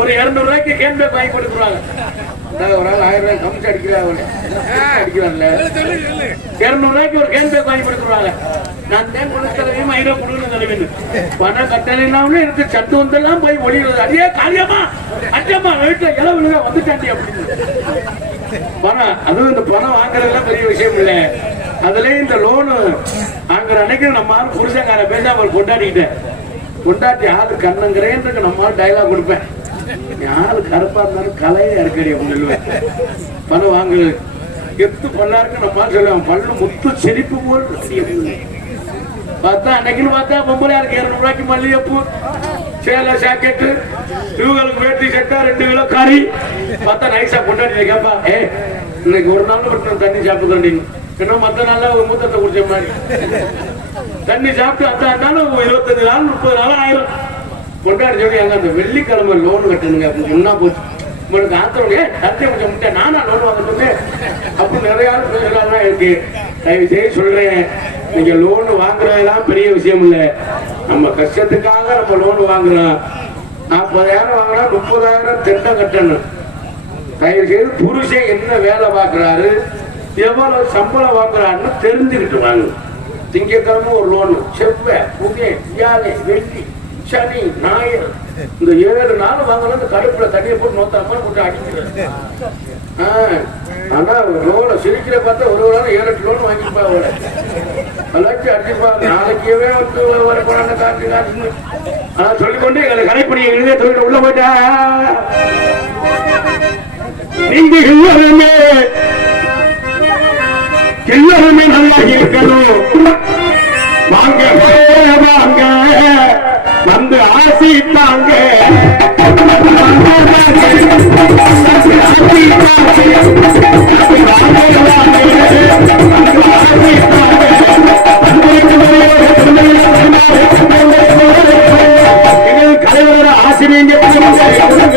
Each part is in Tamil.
ஒரு இருநூறு ரூபாய்க்கு கேன் பேக் வாங்கி கொடுத்துருவாங்க. அதாவது ஒரு ஆள் ஆயிரம் ரூபாய் கமிச்சு அடிக்கிறாங்க அடிக்கிறான்ல? இருநூறு ரூபாய்க்கு ஒரு கேன் பேக் வாங்கி கொடுத்துருவாங்க. நான் தான் ஐநூறு குழு தலைவன் பணம் கட்டலாம் இருக்கு. சட்டு வந்தெல்லாம் போய் ஒளிகிறது அடியே காரியமா அட்டம்மா வீட்டுல இளவுல வந்துட்டாண்டி அப்படின்னு. பணம் அதுவும் இந்த பணம் வாங்குறதுலாம் பெரிய விஷயம் இல்ல. அதுலயும் இந்த லோனு வாங்குற அன்னைக்கு நம்ம புருஷங்கார பேச அவர் கொண்டாடிக்கிட்டேன். கொண்டாட்டி ஆளு கண்ணுங்கிறேன்றது நம்ம டைலாக் கொடுப்பேன். யாரு கருப்பா இருந்தாலும் கலையை இருக்கடி அப்படின்னு சொல்லுவேன். பணம் வாங்கு. எத்து பல்லாருக்கு நம்ம சொல்லுவேன். பல்லு முத்து செழிப்பு போல் பார்த்தா அன்னைக்குன்னு பார்த்தா பொம்பளையாருக்கு இருநூறு ரூபாய்க்கு மல்லிகைப்பூ. சேலை ஜாக்கெட்டு இவங்களுக்கு வேட்டி சட்டா ரெண்டு கிலோ கறி. பார்த்தா நைஸா கொண்டாடி கேப்பா ஏ இன்னைக்கு ஒரு நாள் மட்டும் தண்ணி சாப்பிட்டு இன்னும் மத்த நாள்ல ஒரு மூத்தத்தை குடிச்ச மாதிரி. தண்ணி சாப்பிட்டு அந்த நாளும் இருபத்தஞ்சு நாள் முப்பது நாள் ஆயிரும். கொண்டாடி சொல்லி அங்க அந்த வெள்ளிக்கிழமை லோன் கட்டணுங்க. அப்படின்னு சொன்னா போச்சு. உங்களுக்கு ஆத்திரம். ஏ கொஞ்சம் முட்டை நானா லோன் வாங்கட்டுமே? அப்படி நிறைய ஆள் பேசுறாங்க இருக்கு தயவு செய்து சொல்றேன். நீங்க லோன் வாங்குறதெல்லாம் பெரிய விஷயம் இல்ல. நம்ம கஷ்டத்துக்காக நம்ம லோன் வாங்குறோம். நாற்பதாயிரம் வாங்கினா முப்பதாயிரம் திட்டம் கட்டணும். தயவு செய்து புருஷன் என்ன வேலை பார்க்கறாரு? எவ்வளவு சம்பளம் வாங்குறான்னு தெரிஞ்சுக்கிட்டு வாங்க. திங்கக்கிழமை ஒரு லோன் செவ்வாய் புதன் வியாழை வெள்ளி சனி ஞாயிறு. இந்த ஏழு நாள் வாங்கலாம் இந்த கடுப்புல தண்ணியை போட்டு நோத்தாம போட்டு அடிக்கிறேன். ஆ, ஆனா லோனை சிரிக்கிற பார்த்தா ஒரு வாரம் ஏழு எட்டு லோன் வாங்கிப்பா அவளை எல்லாத்தையும் அடிச்சுப்பா. நாளைக்கே வந்து வர போறாங்க காட்டு காட்டுன்னு ஆனா சொல்லிக்கொண்டு எங்களை கலைப்பணி எழுதிய தொழில் உள்ள போயிட்டா. நீங்க எல்லாருமே நல்லா இருக்கணும். வாங்க போல வாங்க. வந்து ஆசித்தாங்க கலைவர ஆசிரியங்க ஆசித்தாங்க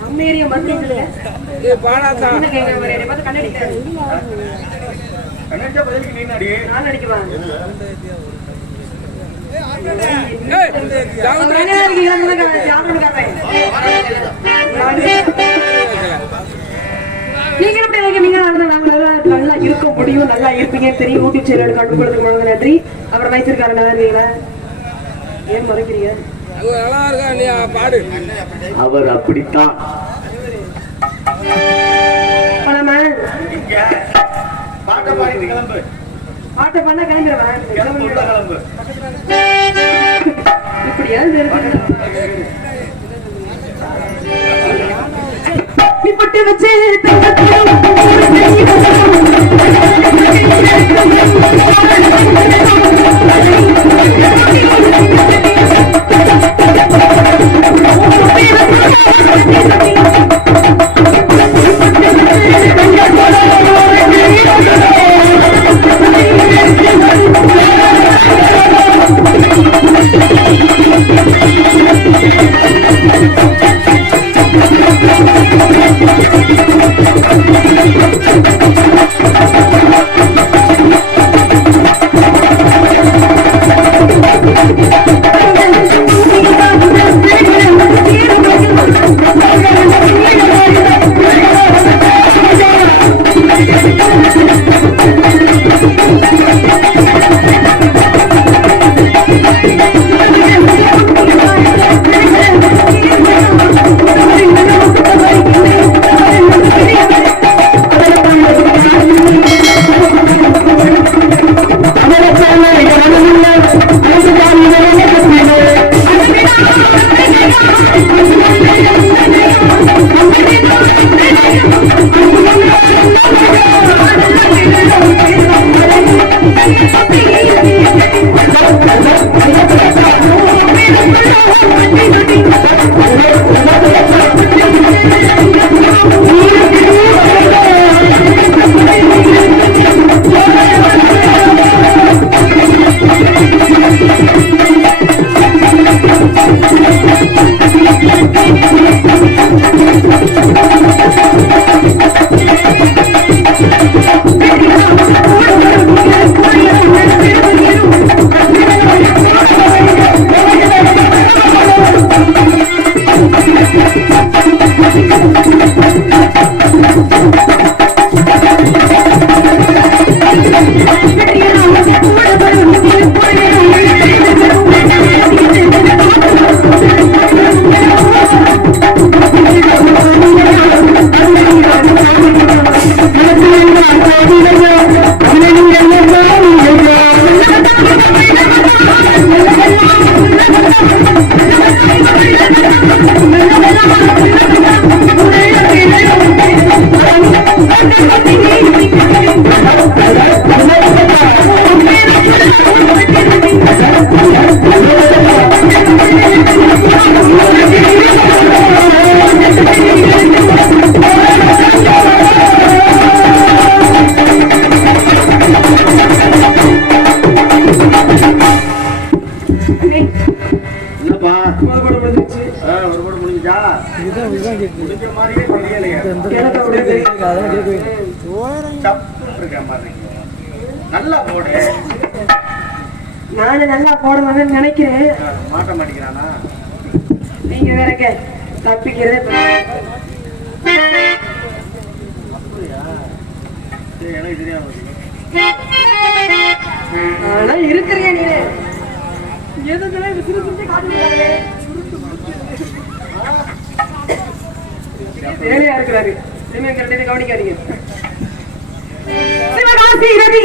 நம்ம ஏரியா பதிலுக்கு நீ நான் நடிக்குவேன் யாரும் காட்டுறேன் நீங்க எப்படி நாங்க நல்லா இருக்க முடியும் நல்லா இருப்பீங்க. தெரியும் யூடியூப் சேனல் கண்டுபிடிக்கிறதுக்கு முதல்ல நன்றி. அப்புறம் மைசூர்காரன் நல்லா இருக்கீங்களா ஏன் மறைக்கிறீங்க? அவர் அப்படித்தான். பாட்டை பாடிட்டு கிளம்பு. பாட்டை பண்ண கிளம்பிடுவேன் கிளம்பு உள்ள கிளம்பு. இப்படியாவது போட்டு வச்சு Thank you. வச்சு என்னப்பா நல்லா போடணும்னு நினைக்கிறேன். மாட்ட மாட்டேங்கிறானா நீங்க வேறங்க தப்பிக்கிறதே எனக்கு போச்சு. ஆனா இருக்கிறீங்க எதுக்குமே விசிறு சுத்தி காட்டுறாங்களே வேலையா இருக்கிறாரு. இனிமே கரெக்டாக கவனிக்காதீங்க. Sivakasi Ravi.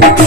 Thank you.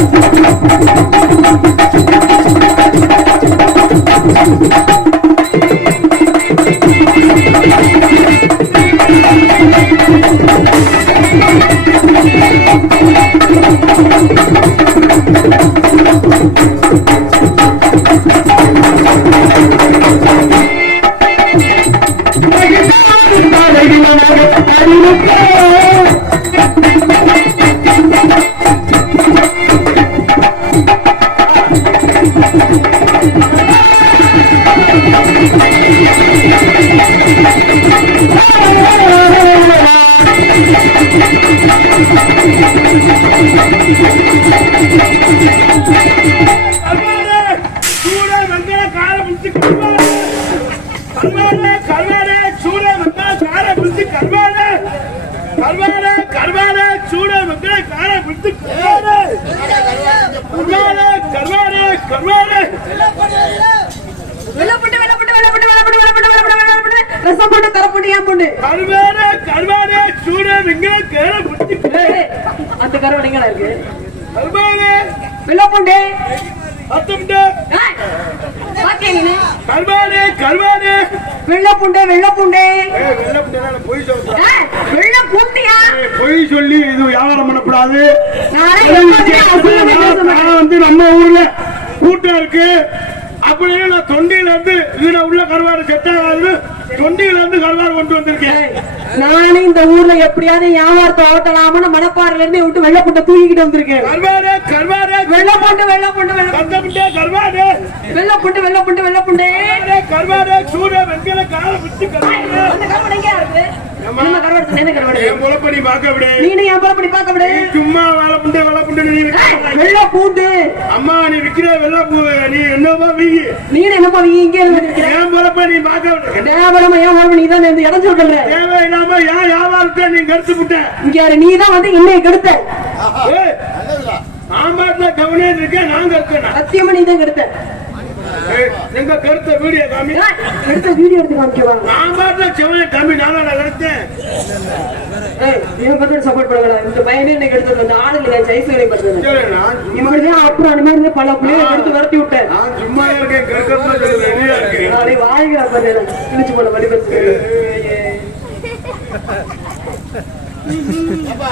Thank you. ரசம் புண்டு, கரை புண்டு, ஏன் புண்டு? கர்வாடே, கர்வாடே, சூட வெங்காய கார புடிச்சு அந்த கருவாடு எங்கடா இருக்கு கர்வாடே, வெள்ளை புண்டு. பத்தும்டே. ஏய், பாத்தியா நீனு? கர்வாடே, கர்வாடே. வெள்ளை புண்டு, வெள்ளை புண்டு. ஏய், வெள்ளை புண்டைனா நான் பொய்? ஏய், பொய் சொல்லி இது வியாபாரம் பண்ணக்கூடாது வந்து நம்ம ஊர்ல கூட்டம் இருக்கு அப்படின்னு நான் தொண்டியில இருந்து இதுல உள்ள கருவாடு ஆகாது தொண்டியில இருந்து கருவாடு கொண்டு வந்திருக்கேன். நானே இந்த ஊர்ல எப்படியாவது வியாபாரத்தை ஓட்டலாம்னு மணப்பாறையில இருந்து விட்டு வெள்ளை புண்டை தூக்கிட்டு வந்திருக்கேன். கருவாடு கருவாடு. வெள்ளை புண்டு வெள்ளை புண்டு வெள்ளை கருவாடு. வெள்ளை புண்டு வெள்ளை புண்டு வெள்ளை புண்டு கருவாடு, சூட வெங்கல கால விட்டு கருவாடு. இருக்கு? நம்ம கருவாடு என்ன கருவாடு என் பார்க்க விடு. நீனு என் புறப்படி பார்க்க விடு. நீ சும்மா வேலை புண்டை வேலை புண்டை நீ ஏய், வெள்ளை பூண்டு. அம்மா நீ விக்கிற வெள்ளை பூ நீ என்னமா வீங்கி நீனு என்னப்பா நீ இங்கே இருந்து என் பொழப்ப நீ பார்க்க விடு. தேவரமா ஏன் உடம்பு நீ தான் இந்த இடம் சொல்ற தேவையில்லாம ஏன் வியாபாரத்தை நீ கருத்து விட்ட? இங்க யாரு? நீ தான் வந்து இன்னைக்கு கெடுத்த. பாட்டுல கவனியா இருக்கேன் நான் கருத்தேன் சத்தியமா நீ தான் கெடுத்த. எங்க கருத்த வீடியோ காமி எடுத்த வீடியோ எடுத்து காமிக்கவா? நான் பாட்டுல செவனே காமி நானா கருத்தேன். ஏய், இவன் பத்தி சப்போர்ட் பண்ணல. இந்த பையனே இன்னைக்கு எடுத்தது அந்த ஆளுங்க நான் ஜெயிச்சு வேலை பண்றது சரி, நான் இப்படிதான் அப்புறம் அந்த மாதிரி பல பிள்ளைகளை எடுத்து விரட்டி விட்டேன். நான் சும்மா இருக்கேன் கருக்கமா ரெடியா இருக்கேன் நாளை வாழ்கிற பண்ணல கிழிச்சு போன வழி பத்து அம்மா,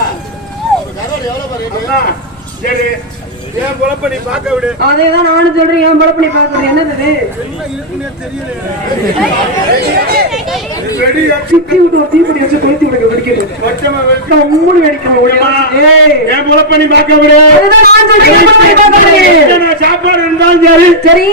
சரி. என் பொழப்ப நீ பார்க்க விடு. அதேதான் நானும் சொல்றேன் என் பழப்ப நீ பாக்குறது என்னது இது? ரெடியா சுத்தி விட்டு ஒரு தீப்படி வச்சு கொளுத்தி விடுங்க வெடிக்கிறது. கம்முனு வெடிக்கணும் என் பொழப்ப நீ பார்க்க விடு? நான் சாப்பாடு இருந்தாலும் சரி. சரி.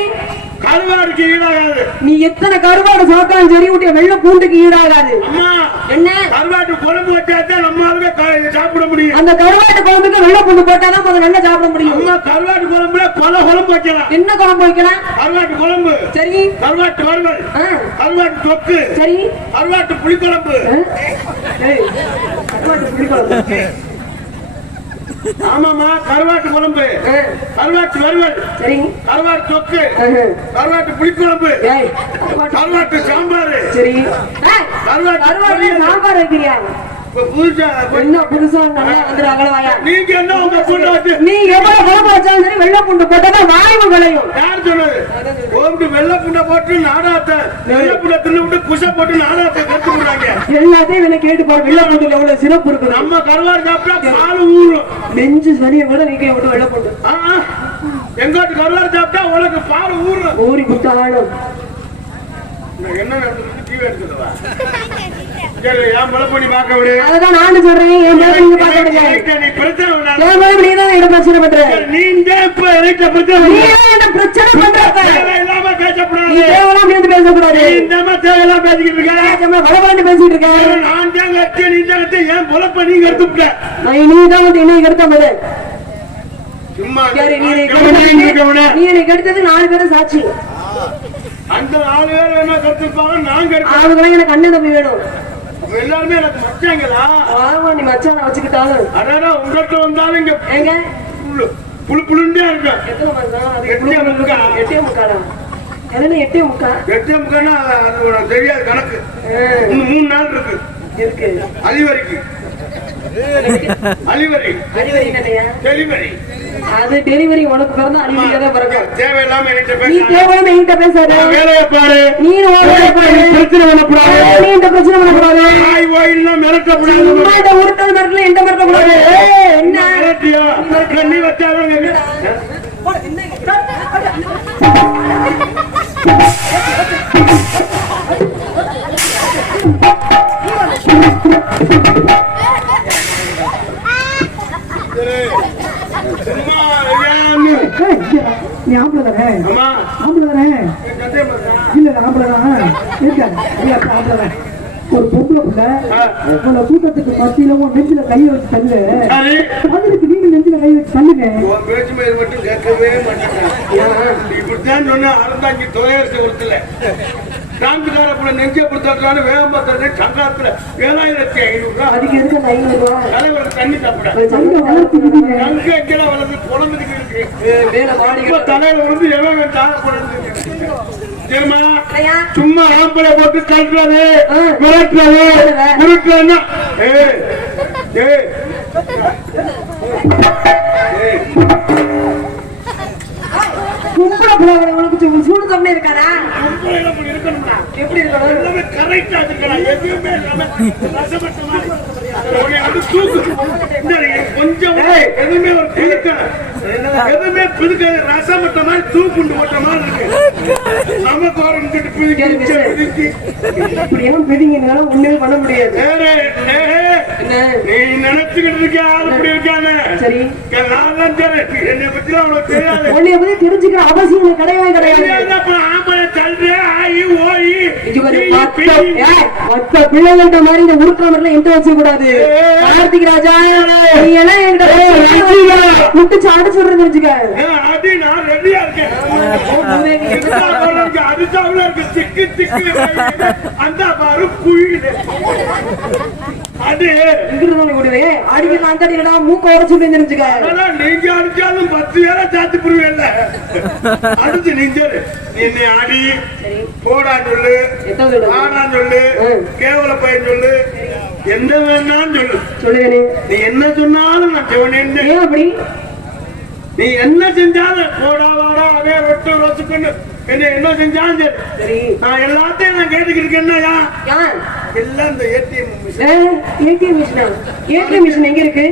கருவாடுக்கு ஈடாகாது. நீ எத்தனை கருவாடு சாப்பிட்டாலும் சரி விட்டு வெள்ளை பூண்டுக்கு ஈடாகாது. அம்மா என்ன? கருவாட்டு குழம்பு வச்சாதான் நம்ம ஆளுங்க க- சாப்பிட முடியும். அந்த கருவாட்டு குழம்புக்கு வெள்ளை பூண்டு போட்டாதான் முதல்ல நல்லா சாப்பிட முடியும். அம்மா கருவாட்டு குழம்புல கொலை குழம்பு வைக்கலாம். என்ன குழம்பு வைக்கலாம்? கருவாட்டு குழம்பு. சரி. கருவாட்டு வறுவல். கருவாட்டு தொக்கு. சரி. கருவாட்டு புளிக்குழம்பு. கருவாட்டு புளி குழம்பு ஆமாமா கருவாட்டு குழம்பு. கருவாட்டு வறுவல். சரி. கருவாட்டு தொக்கு. கருவாட்டு புளிக்குழம்பு. கருவாட்டு சாம்பார். கருவாட்டு. சாம்பார் வைக்கிறியா? என்ன புதுசா? நல்லா வந்துருவாங்களா வாயா. நீங்க என்ன உங்க பொண்ணு வச்சு நீ எவ்வளவு குழம்பு வச்சாலும் சரி வெள்ளை பூண்டு போட்டா வாய்வு விளையும். யார் சொன்னது? ஓம்பு வெள்ளை புண்டை போட்டு நாடாத்த வெள்ளை புண்டை தின்னு விட்டு குசை போட்டு நாடாத்த கத்து விடுறாங்க எல்லாத்தையும் என்ன கேட்டு பாரு வெள்ளை பூண்டுல எவ்வளவு சிறப்பு இருக்குது. நம்ம கருவாடு சாப்பிட்டா பால் ஊறும். நெஞ்சு சனியை விட நீங்க விட்டு வெள்ளை பூண்டு. எங்கோட்டு கருவாடு சாப்பிட்டா உனக்கு பால் ஊறும். ஊறி குத்தாலும் என்ன நடந்தது டிவி எடுத்துக்கவா அததான் நானும் சொல்றேன் என் மேல நீங்க பாக்க முடியாது நீ நீ என்ன பிரச்சனை பண்ற? நீ எனக்கு நீ என்ன பிரச்சனை பண்ற? நீ அப்படி வந்து பேசக்கூடாது. நீ இந்த மாதிரி தேவையில்லாம பேசிக்கிட்டு இருக்க. வளவளன்னு பேசிட்டு இருக்க. நான் தான் கட்டு நீ தான் ஏன் பொழப்ப எடுத்துட்ட நான் நீ தான் என்ன கெடுத்த மாதிரி சும்மா நீ நீ கெடுத்தது நாலு பேரும் சாட்சி. அந்த நாலு பேர் என்ன கருத்துப்பாங்க நான் கருத்து எனக்கு அண்ணன் தம்பி வேணும். எல்லாருமே எனக்கு மச்சாங்களா ஆமா நீ மச்சான வச்சுக்கிட்டாலும் அடடா உங்கள்கிட்ட வந்தாலும் இங்க எங்க? புழு புழுண்டே இருக்கேன் எத்தனை மாசம் அது எட்டே முக்கா. எட்டே முக்காடா. என்ன எட்டே முக்கா? எட்டே முக்கன்னா அது உனக்கு தெரியாது கணக்கு. இன்னும் மூணு நாள் இருக்கு. இருக்கு. அலிவரிக்கு அலிவரி டெலிவரி கட்டையா டெலிவரி அது டெலிவரி உனக்கு பிறந்தா அனுமதியாக தான் பிறக்கும் தேவையில்லாம என்கிட்ட நீ பேச தேவையான என்கிட்ட பேசாத. வேலையை பாரு. நீ வேலையை பாரு. பிரச்சனை பண்ணக்கூடாது. நீ இந்த பிரச்சனை பண்ணக்கூடாது. நாய் வாயிலாம் மிரட்டக்கூடாது. சும்மா இந்த உருட்டல் மிரட்டல இந்த மிரட்ட கூடாது என்ன? மிரட்டியா? கண்ணி வச்சாலும் சும்மா நீ ஆம்பளை தானே ஆம்பளை தானே. இல்ல ஆம்பளை தான் இருக்காது. இல்ல ஆம்பளை தான் ஒரு பொம்பளை பிள்ளை. உங்களை கூட்டத்துக்கு மத்தியில உன் நெஞ்சில கைய வச்சு தள்ளு. அதுக்கு நீங்க நெஞ்சில கை வச்சு தள்ளுங்க. பேச்சு மயில் மட்டும் கேட்கவே மாட்டேன் இப்படித்தான் சொன்ன அறந்தாங்கி தொலையரசு ஒருத்தல காந்திகாரப்புல நெஞ்ச கொடுத்தாரு வேகம் பார்த்தது சங்காத்துல ஏழாயிரத்தி ஐநூறு அதுக்கு ரூபா? தலைவர் தண்ணி சாப்பிட அங்க எங்கெல்லாம் வளர்ந்து குழம்புக்கு இருக்கு. தலையில விழுந்து எவன் தெரியுமா? ஐயா. சும்மா ஆம்பளை போட்டு கட்டுறது. மிரட்டுறது உருட்டுறதுன்னா ஏய் பிள்ளை உனக்கு சூ- சூடு தண்ணி இருக்காரா. எப்படி இருக்கணும் ஆ இருக்கணும். எதுவுமே. உன்னை வந்து தூக்கு. இந்த கொஞ்சம் எதுவுமே ஒரு பிதுக்கல. எதுவுமே பிதுக்காது. ரசப்பட்ட மாதிரி தூக்குண்டு போட்ட மாதிரி இருக்கு. பிதுக்கி, பிதுக்கி. எல்லாம் பிடிங்கினாலும் ஒண்ணுமே பண்ண முடியாது. நீ நினைச்சுக்கிட்டு இருக்க ஆள் இப்படி இருக்கானே சரி. நான் தான் தெரியும். என்னை பத்திலாம் உனக்கு தெரியாது. பத்தி தெரிஞ்சுக்கிற அவசியம் கிடையவே கிடையாது. ஆம்பளை தள்ளுற, ஆயி, ஓயி, மத்த பிள்ளைங்கள்ட்ட மாதிரி இந்த மாதிரிலாம் எந்த வச்சுக்க கூடாது? கார்த்திக் ராஜா நீ எல்லாம் என்கிட்ட பேசி முட்டு சாட சொல்றது தெரிஞ்சுக்க ஏன் அது நான் ரெடியா இருக்கேன். போல இருக்கு, திக்கு, திக்கு, அந்த பாரு குயிலு. அது அடிக்கிற அந்த அடிக்கடா மூக்க உரைச்சு தெரிஞ்சுக்க நீங்க அடிச்சாலும் பத்து பேரை சாத்து புரியுவேல்ல அடுத்து நீங்க நீ என்னை அடி போடான்னு சொல்லு? ஆடான்னு சொல்லு. கேவல பையன் சொல்லு எந்த வேணான்னு சொல்லு. சொல்லுவேனே நீ என்ன சொன்னாலும் நான் சிவனேன்னு ஏன் அப்படி? நீ என்ன செஞ்சாலும் போடா வாடா அதே ரொட்டு ரொச்சுக்குன்னு என்ன என்ன செஞ்சாலும் சரி. நான் எல்லாத்தையும் நான் கேட்டுக்கிட்டு இருக்கேன்னா யார்? எல்லாம் இந்த ஏடிஎம் ஏடிஎம் மிஷினா? ஏடிஎம் மிஷின் எங்க இருக்கு?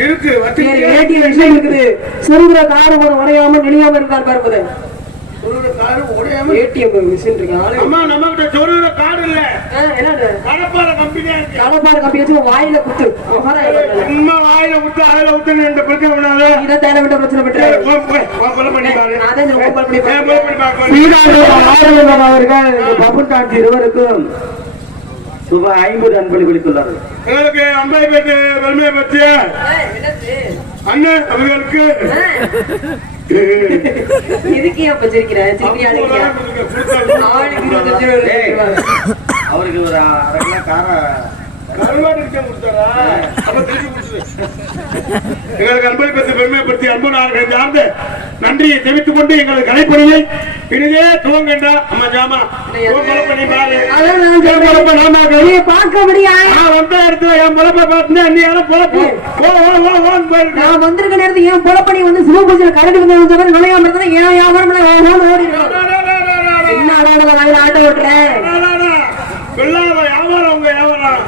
இருக்கு ஏடிஎம் மிஷின் இருக்குது. சொருகிற கார ஒரு உடையாம நெளியாம இருக்கார் பார்ப்பது ஏடிஎம் மிஷின் இருக்கு. அம்மா நம்ம கிட்ட சொல்லுற காடு இல்ல. என்னது? கடப்பார கம்பெனியா இருக்கு. தலைப்பாரு கம்பி வச்சு வாயில குத்து. சும்மா வாயில விட்டு ஆயில விட்டு இந்த பிரச்சனை பண்ணாத. இதை தேவை விட்ட பிரச்சனை ஏய், பட்டு போ, போ, போ, கொலை பண்ணி பாரு. நான் தான் இந்த ரொம்ப பண்ணி ஏன் கொலை பண்ணி பாரு அவர்கள் இருவருக்கும் ரூபாய் ஐம்பது அன்பளி கொடுத்துள்ளார்கள் எங்களுக்கு அம்பை பேட்டு பற்றி அண்ணன் அவர்களுக்கு சிரிக்கிற. அவருக்கு ஒரு அரை கிலோ கார கருவாட்டு விஷயம் கொடுத்தாரா? அப்ப திருப்பி கொடுத்துரு. எங்களுக்கு அன்பை பற்றி பெருமைப்படுத்தி அன்பு நாங்கள் சார்ந்த நன்றியை தெரிவித்துக் கொண்டு எங்களது கலைப்பணியை இனிதே துவங்கண்டா அம்மா ஜாமா. என்ன ஆட்டோ ஓட்டுறேன் டா, டா, டா. கொள்ளாத வியாபாரம் உங்க வியாபாரம்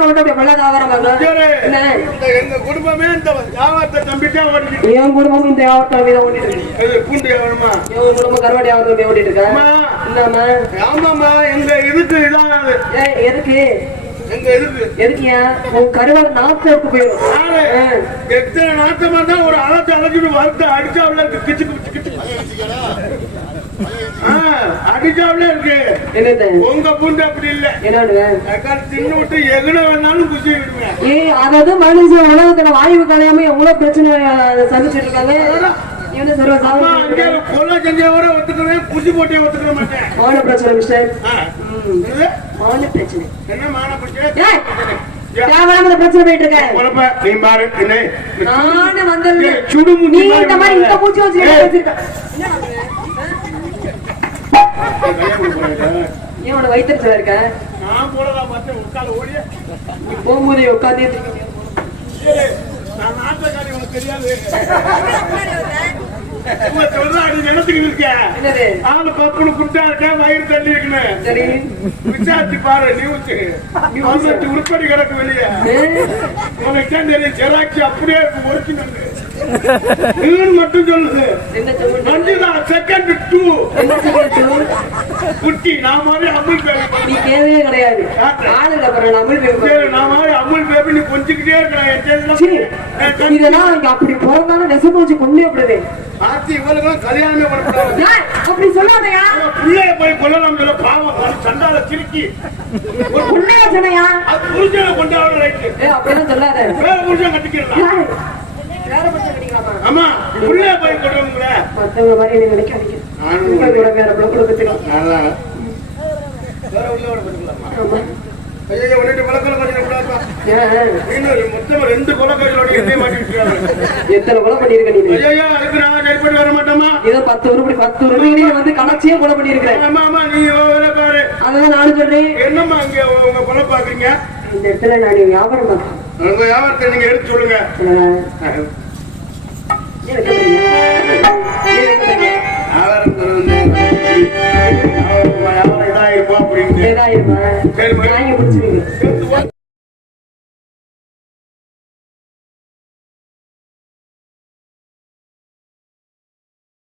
பார்க்கலாம் சரி. என்ன இந்த எங்க குடும்பமே இந்த வியாபாரத்தை நம்பிட்டே ஓடிக்கிட்டு என் குடும்பமும் இந்த வியாபாரத்தை மீத ஓட்டிட்டு இருக்கு. பூண்டு வியாபாரமா என் குடும்பம் கருவாடி ஓட்டிட்டு இருக்கேன் அம்மா. இந்தாம்மா ஆமாம்மா எங்க இதுக்கு இதானது ஏய், எதுக்கு? எங்க இதுக்கு? எதுக்கியா உன் கருவாடு நாக்கு போயிடும். எத்தனை நாட்டமா தான் ஒரு அழைச்சு அழைச்சிட்டு வறுத்து அடிச்சாவில இருக்கு கிச்சு கிச்சு கிச்சு. ஆ, அடிச்சாவில இருக்கு. என்னது? உங்க பூண்டு அப்படி இல்ல. என்னது? தக்காளி தின்னு விட்டு எகுன வேணாலும் குசி விடுவேன் ஏய் அதாவது மனுஷன் உலகத்துல வாயு கலையாம எவ்வளவு பிரச்சனை சந்திச்சிட்டு இருக்காங்க? கொலை செஞ்சவரை ஒத்துக்கிறேன் குசி போட்டே ஒத்துக்கிற மாட்டேன். மான பிரச்சனை மிஸ்டர்? மான பிரச்சனை. என்ன மான பிரச்சனை? பிரச்சனை. போயிட்டு இருக்க. குழப்ப, நீ பாரு, என்ன? நானே வந்தது மாதிரி இந்த மாதிரி இந்த பூச்சி வச்சு ஏய். வச்சிருக்க கல்யாணம் போறீங்களா? ஏன் உனக்கு வயிற்றுச்சல இருக்க நான் போறதா பார்த்தேன், உட்கார ஓடியே. நீ போகும்போது உட்காந்து நான் நாட்டுக்காரி, உனக்கு தெரியாது. விசாரிச்சு பாரு. பதினெட்டு உருப்படி கிடக்கு வெளியே. உனக்கு அப்படியே. நீன்னு மட்டும் சொல்லுது? நந்திதா செகண்ட் டூ குட்டி நான் மாதிரி அமுல் பேபி நீ தேவையே கிடையாது. ஆளுங்க அப்புறம் சரி, பேசுவோம் நான் மாதிரி அமுல் பேபி நீ கொஞ்சிக்கிட்டே இருக்கிற என் சரி சேதுல இதெல்லாம் இங்க அப்படி பிறந்தாலும் நெசப்பு வச்சு கொண்டே அப்படிவே ஆத்தி இவளுக்கெல்லாம் கல்யாணமே பண்ணக்கூடாது அப்படி சொல்லாதயா. பிள்ளைய போய் கொல்லலாம் சொல்ல பாவம். சண்டால சிரிக்கி. ஒரு புள்ள- உண்மையா சொன்னையா? அது புருஷனை கொண்டாட ரைட்டு ஏ அப்படிலாம் சொல்லாத. வேற புருஷன் கட்டிக்கலாம் ஆமா பிள்ளைய போய் கொண்டுங்கிற மத்தவங்க மாதிரி நீ நினைக்காதீங்க உங்க கூட வேற பிள்ளை கொடுத்துக்கலாம் வேற உள்ளோட பண்ணிக்கலாமா ஆமா. ஐயோ உன்னிட்டு பண்ணிடக்கூடாதுப்பா ஏன், இன்னும் மொத்தம் ரெண்டு கொலக்கொலையோட எண்ணெய் மாட்டி வச்சிருக்காங்க எத்தனை கொலை பண்ணிருக்க நீ? ஐயோ அதுக்கு நாங்க வர மாட்டோமா? ஏதோ பத்து உருப்படி பத்து உருப்படி நீ வந்து கணச்சியே கொலை பண்ணிருக்கிறேன் ஆமா ஆமா நீ பாரு. அதான் நானும் சொல்றேன். என்னம்மா இங்க உங்க கொலை பாக்குறீங்க? இந்த இடத்துல நான் வியாபாரம் பார்க்கறேன் உங்க வியாபாரத்தை நீங்க எடுத்து சொல்லுங்க? வியாபாரம் வந்து வியாபாரம்